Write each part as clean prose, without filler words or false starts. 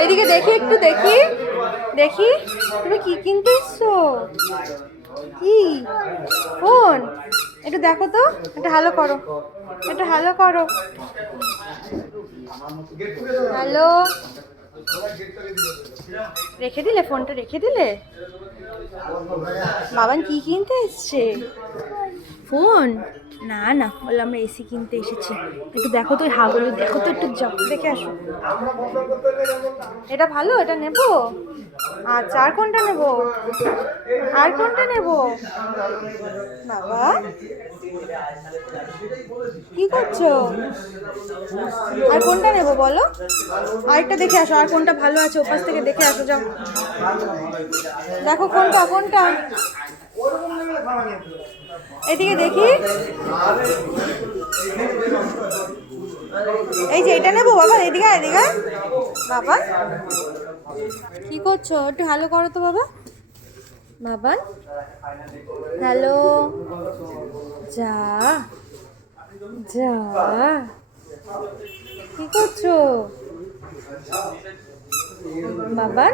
এইদিকে দেখি, একটু দেখি দেখি, তুমি কি কিনতে এসছো? কি ফোন? একটু দেখো তো, একটু হ্যালো করো, একটু হ্যালো করো। হ্যালো, রেখে দিলে ফোনটা, রেখে দিলে? বাবান কি কিনতে এসছে? ফোন? না না, বললাম আমরা এসি কিনতে এসেছি। একটু দেখো তো, হাগুলো দেখো তো, একটু যাও দেখে আসো। এটা ভালো, এটা নেব। আচ্ছা, আর কোনটা নেব? আর কোনটা নেব? বাবা কি করছো? আর কোনটা নেব বলো? আরেকটা দেখে আসো, আর কোনটা ভালো আছে ওপাশ থেকে দেখে আসো, যাও দেখো কোনটা কোনটা। এদিকে দেখি, এই যে এটা নেবো বাবা। এদিকে এদিকে বাবা, কি করছো? একটু হ্যালো করো তো বাবা। বাবা হ্যালো, যা যা, কি করছো বাবা?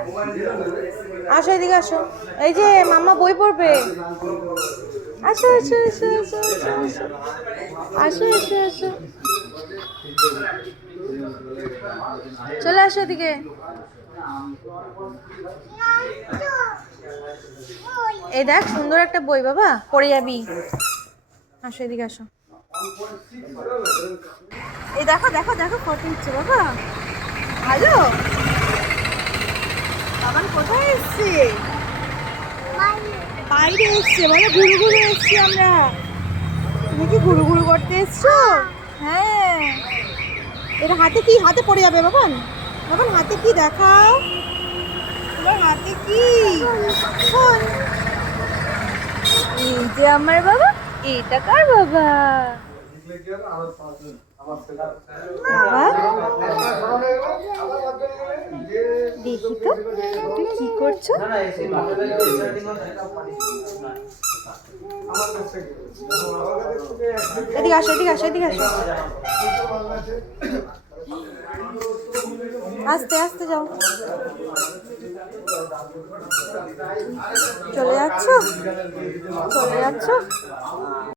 আসো এদিকে আসো, এই যে মামা বই পড়বে। আসো আসো আসো আসো আসো আসো আসো, চলে আসো এদিকে। এই দেখ, সুন্দর একটা বই বাবা, পড়ে যাবি। আসো এদিকে আসো। এই দেখো দেখো দেখো, ফটো উঠছে বাবা, ভালো। বাবান কোথায় এসছে? বাইরে এসছে, বলো ঘুরু ঘুরু এসছি আমরা। তুমি কি ঘুরু ঘুরু করতে এসছো? হ্যাঁ। এটা হাতে কি? হাতে পড়ে যাবে বাবান। বাবান হাতে কি দেখাও, তোমার হাতে কি? ফোন। এই যে আমার বাবা, এটা কার বাবা? বাবা দেখি তো, তুই কি করছো? এদিকে আসো, এদিকে আসো, এদিকে আসো। আস্তে আস্তে যাও। চলে যাচ্ছ, চলে যাচ্ছ।